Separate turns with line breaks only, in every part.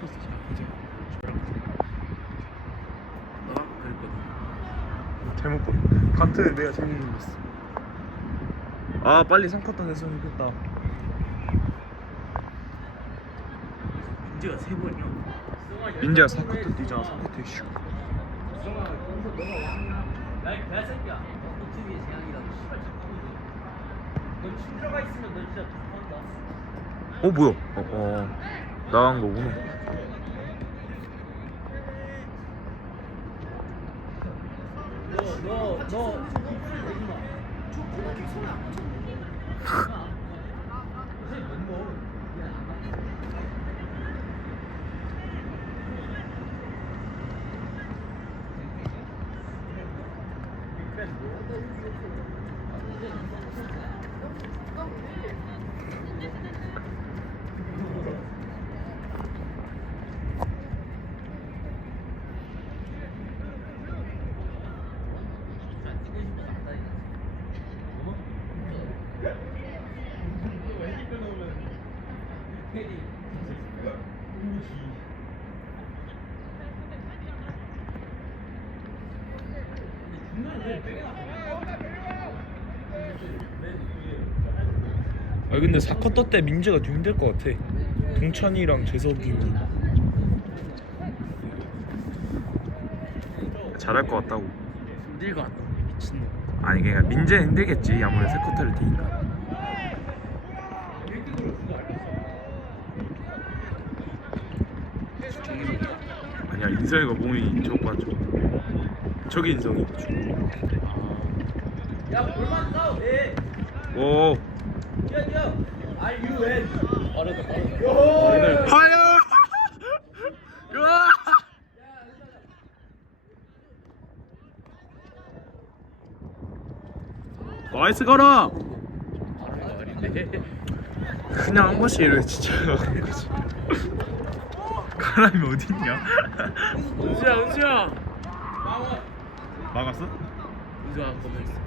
시켰어. 그죠? 저랑 너가 그랬거든.
잘못 본 카트는 내가 재밌는 거 있어. 아 빨리 3컷도 됐으면 좋겠다.
민재가 세 번이야
민재가 4컷도 뛰잖아 4컷도 슈
야이 개새끼야. 너 TV에 재앙이라고. 씨발 넌춤 들어가 있으면 너 진짜
어 뭐야? 어, 어. 나간 거구나
너 너너
아 근데 4컷 때 민재가 좀 힘들 것 같아. 동찬이랑 재석이는 잘할 것 같다고.
힘들 것 같다. 미친놈.
아니 그러니까 민재는 힘들겠지. 아무래도 세 쿼터를 뛰니까. 아니야 인성이가 몸이 저거 죠. 저기 인성이.
야 볼만 싸워
돼오 파이어! 나이스 걸어 그냥 한 번씩 이래 진짜 가람이 어딨냐
은수야 은수야
막았어?
은수야 거면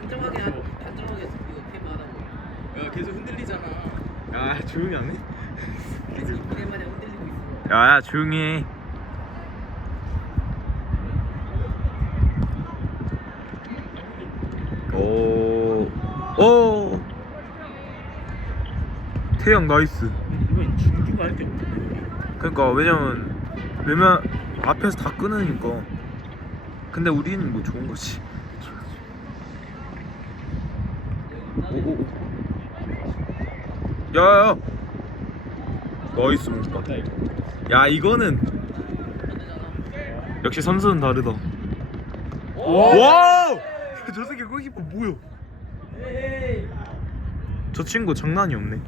단정하게 한 단정하게 이거 캠 하라고 야 계속 흔들리잖아
야 조용히 안 해?
계속 이래마냥 흔들리고 있어
야야 조용히 해 오, 오. 태양 나이스.
이건 중규가 할게 없는데
그러니까 왜냐면 왜냐면 앞에서 다 끊으니까. 근데 우리는 뭐 좋은 거지. 오오오. 야야야. 나이스 못다. 야 이거는 역시 선수는 다르다. 와! 저 새끼 골키퍼 뭐야? 저 친구 장난이 없네.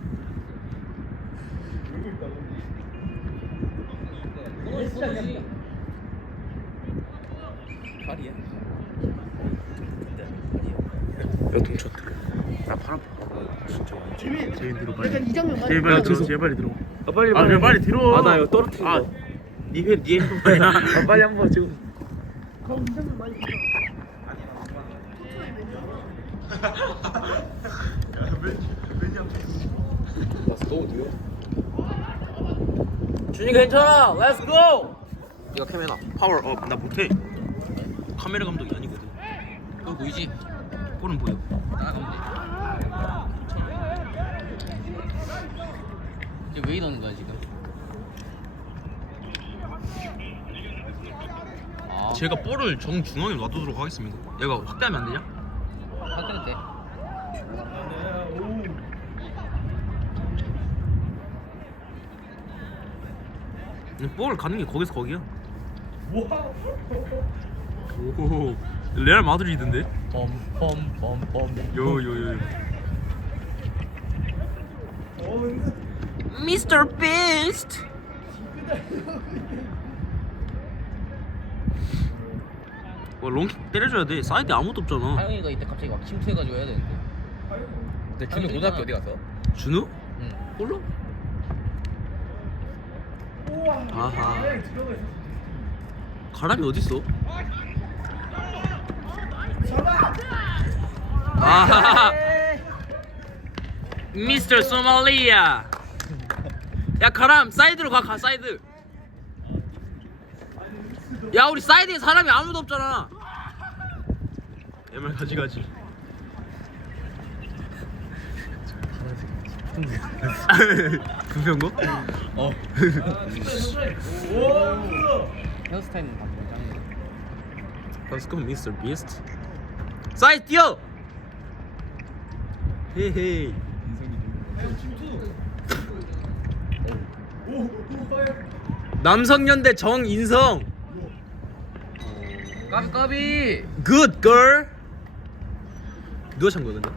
발이야
야 동천 들어. 나발 아파. 진짜.
재민
재민 들어 빨리.
약간 이 장면 많이
제일 빨리 들어. 제일 빨리 들어. 아 빨리
아, 그래, 빨리 들어.
아나 이거 떨어뜨린
아,
거. 니회 니 핸드폰. 아 빨리 한번 찍어.
그럼 이 장면 많이 봤어.
준이 괜찮아 렛츠 고
이거 캐메라. 파워 업. 나 못해. 카메라 감독이 아니거든.
그거 보이지?
볼은 보여.
나가면 돼 이제 왜 이러는 거야 지금? 아
제가 볼을 정 중앙에 놔두도록 하겠습니다. 얘가 확대하면 안 되냐?
확대도
돼볼 가는 게 거기서 거기야. 오. 레알 마드리드인데?
뻔뻔뻔뻔
요요요.
미스터 비스트
와 롱킥 때려줘야 돼. 사이드 아무도 없잖아.
하영이가 이때 갑자기 막 침투해가지고 해야 되는데 근데 준이 고등학교 어디 갔어?
준우?
응
몰라. 아하. 가람이 어딨어? 아하하.
미스터 소말리아. 야 가람 사이드로 가, 가 사이드. 야 우리 사이드에 사람이 아무도 없잖아.
얘말 가지가지. 구평고? 어.
헤어스타일은 다 짱이야.
방금 미스터 비스트.
사이드 뛰어.
헤헤이.
남성연대 정인성. 까비 까비. Good girl.
누가 찬 거야 근데?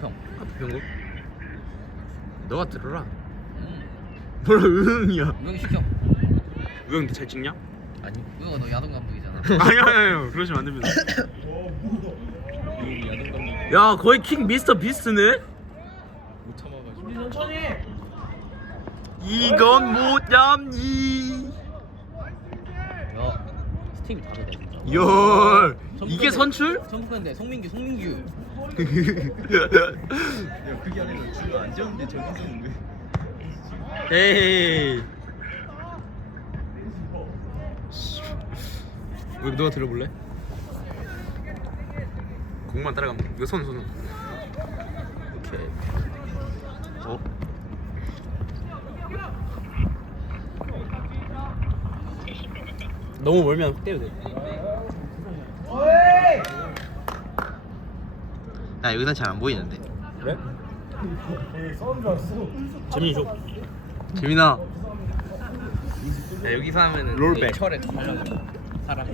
형.
아 부평고? 너가 들어라. 뭐라 으응이야.
우영이 시켜.
우영 잘 찍냐?
아니 우영아 너 야동 감독이잖아.
아니요 아니요 그러시면 안 됩니다. 야 거의 킹 미스터 비스트네? 이건 못 얌니.
야 스팀이 다르다 진짜.
열 이게 선출?
천국한데 송민규 송민규.
그게 아니라 줄을 안 재웠는데 저기 있었는데
에이. 왜 너가 들어볼래? 공만 따라가면 돼. 이거 손 손. 손. 오케이. 어? 너무 멀면 확 때려도 돼.
나 여기선 잘안 보이는데
그래? 재민이 줘.
재민아
야 여기서 하면은
롤백.
철에 살려. 살아.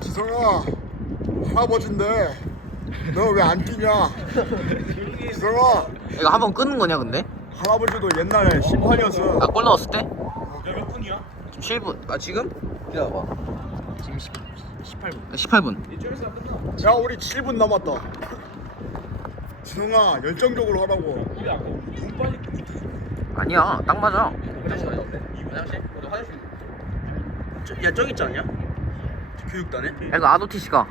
지성아 할아버지인데 너 왜 안 뛰냐 지성아
이거 한 번 끊는 거냐 근데?
할아버지도 옛날에 심판이었어
아골 넣었을 때?
몇 분이야?
지금 7분
아 지금? 기다려봐.
지금 10, 18분.
18분
야 우리 7분 남았다 지성아 열정적으로 하라고
아니야 딱 맞아
화장실 어디 어때? 화장실? 너 화장실.
야 저기 있지 않냐? 저 교육단에?
야, 이거 아도티시가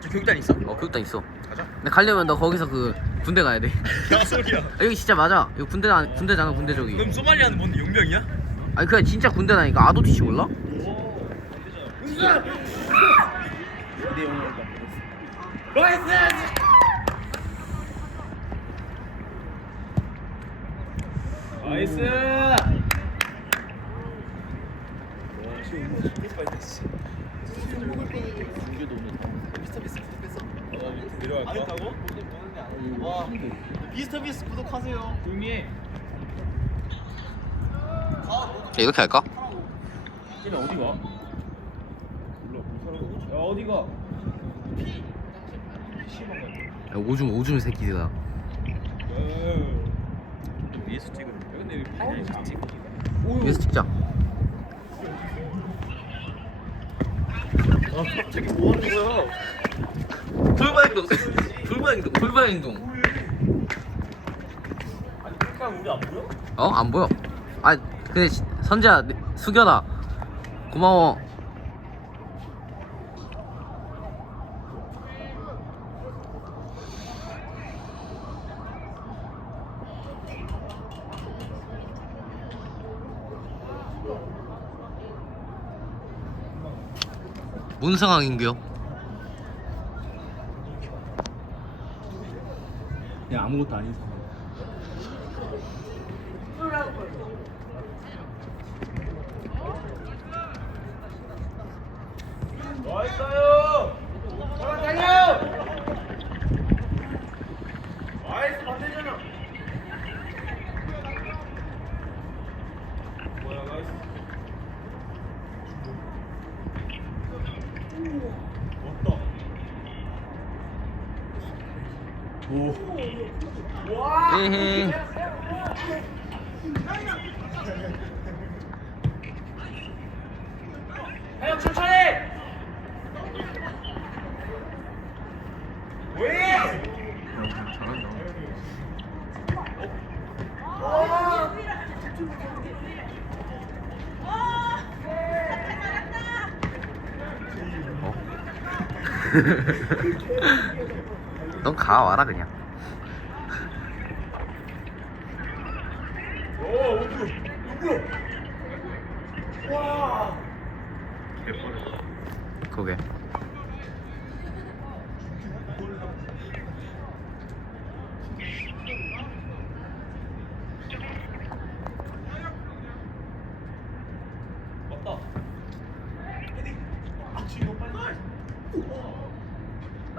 저 교육단 있어?
어 교육단 있어
가자.
근데 가려면 너 거기서 그 군대 가야 돼
야 소리야.
아, 여기 진짜 맞아 이거 군대 안 군대잖아 군대 저기
그럼 소말리아는 뭔데 용병이야?
아니 그냥 진짜 군대라니까 아도티시 몰라?
나이스. 내려갈까?
와 비스터 비스 구독하세요 조용히
이렇게 할까?
쟤네 어디 가? 야 어디 가?
야, 오줌 오줌 새끼들아
위에서 찍으면. 근데 왜 파워에서 찍?
위에서 찍자
갑자기 뭐 하는 거야?
돌발 행동 돌발 행동 돌발 행동
아니 그러니까 우리 안 보여?
어? 안 보여 아 근데 시- 선재야 내- 숙여라 고마워 뭔 상황인겨?
그냥 아무것도 아닌 사람
나이스요. 빨리 달려. 나이스 반대잖아. 뭐야 나이스. 왔다.
에헤
하영 천천히. 왜?
넌 가 와라 그냥. 그게.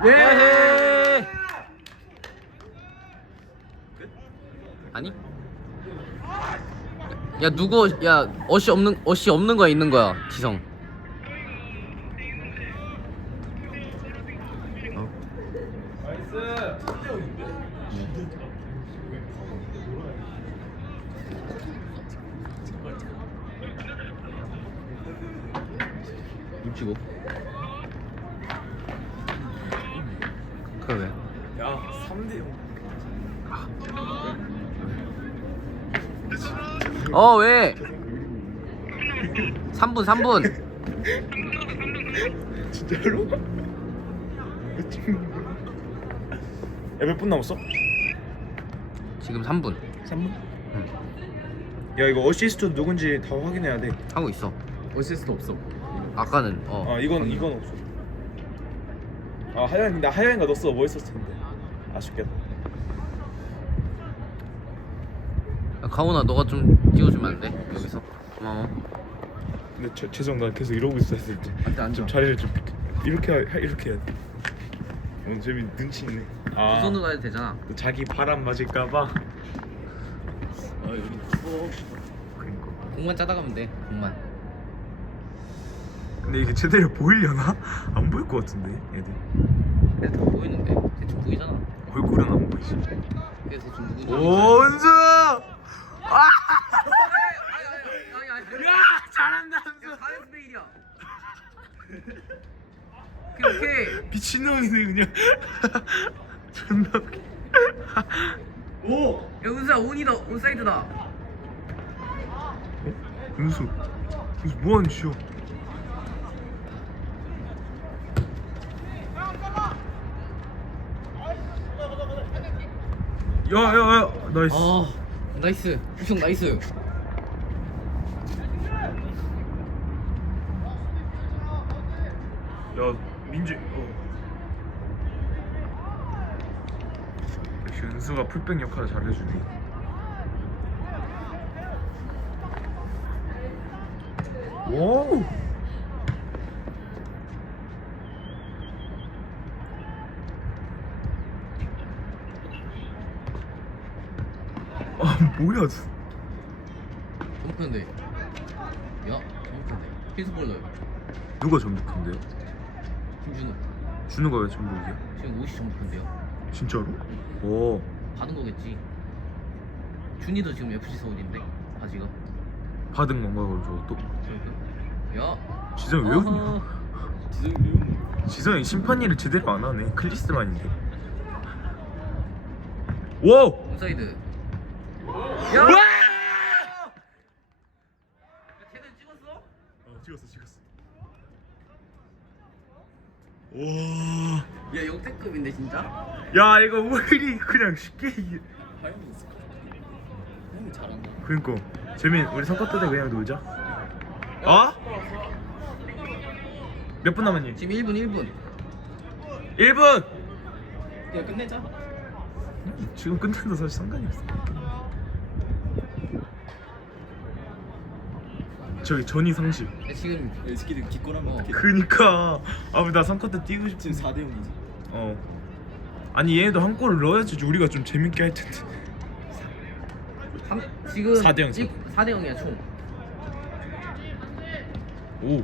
예. 아니? 야 누구 야 어시 없는 어시 없는 거야 있는 거야 지성. 눈치고. 그래.
야 3대 0
어 왜? 3분 3분.
진짜로? 야몇 분 남았어?
지금 3분
3분? 야 이거 어시스트 누군지 다 확인해야 돼.
하고 있어.
어시스트 없어.
아까는 어.
아 이건 이건 없어. 아 하얀 근데 하얀이가 넣었어 뭐 했었을 텐데 아쉽겠다.
가훈아 너가 좀 띄워주면 안 돼? 여기서 고마워.
근데 저, 죄송 나 계속 이러고 있어야.
앉아 앉아.
좀 자리를 좀 이렇게 하, 이렇게 해야 돼. 오늘 재민 눈치 있네. 아
두 손으로 가도 되잖아.
또 자기 바람 맞을까봐.
아 여기 추워.
그러니까.
공만 짜다 가면 돼. 공만.
근데 이게 제대로 보이려나? 안 보일 것 같은데 애들.
근데 다 보이는데 대충 보이잖아.
얼굴은 안 보이지.
그래서 대충
은수!
야 잘한다 은수. 가레스 베일이야. 오케이.
미친놈이네 그냥. 존나 웃겨. 오!
야 은수야 온이다 온사이드다.
은수. 은수 뭐하는 짓이야? 야야야 나이스.
아 나이스. 우형 나이스.
민지 어. 역시 은수가 풀백 역할을 잘해주네 와우 아 뭐야
점프인데. 야 점프인데. 필스볼러.
누가 전북인데 요?
김준호.
주는 거왜 전북이야?
지금 50 점프인데요.
진짜로? 오
받은 거겠지. 준이도 지금 FC 서울인데 바지가.
받은 건가 그럼 또
야.
지성이 왜 웃냐
어허.
지성이 왜 웃는 거야?
지성이 심판 일을 제대로 안 하네 클리스만인데 와우
온사이드. 야. 야, 쟤는 찍었어?
어 찍었어 찍었어 와야
야 역대급인데 진짜?
이거 우리 그냥 쉽게 이기
하영이 있을 것 같아. 형이 잘한다.
그니까 재민 우리 성과대 때 그냥 놀자 어? 몇 분 남았니?
지금 1분 1분
1분
그냥 끝내자.
지금 끝내도 사실 상관이 없어 저기 전이 상식
야, 지금
이 새끼들 기권하면
어.
어떻게?
그니까 아나 성과 때 뛰고 싶지
지금 4대 0이지.
어. 아니 얘네도 한 골을 넣어야지 우리가 좀 재밌게 할 텐데.
삼, 지금
4대 0,
4대 0이야 총
오.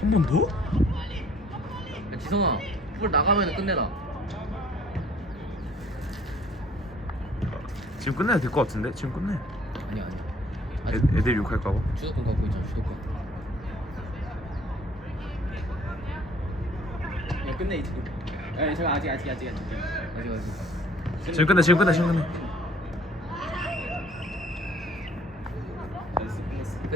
한 번 더?
야, 지성아 풀 나가면 끝내라
지금 끝내야 될 것 같은데? 지금 끝내.
아니야 아니야
애, 애들 욕할까 봐.
주도권 갖고 있잖아 주도권
그냥 끝내 지금. 에 잠깐 아직 아직 아직 아직.
아직 아직
지금 끝내. 지금 끝내. 지금 끝내.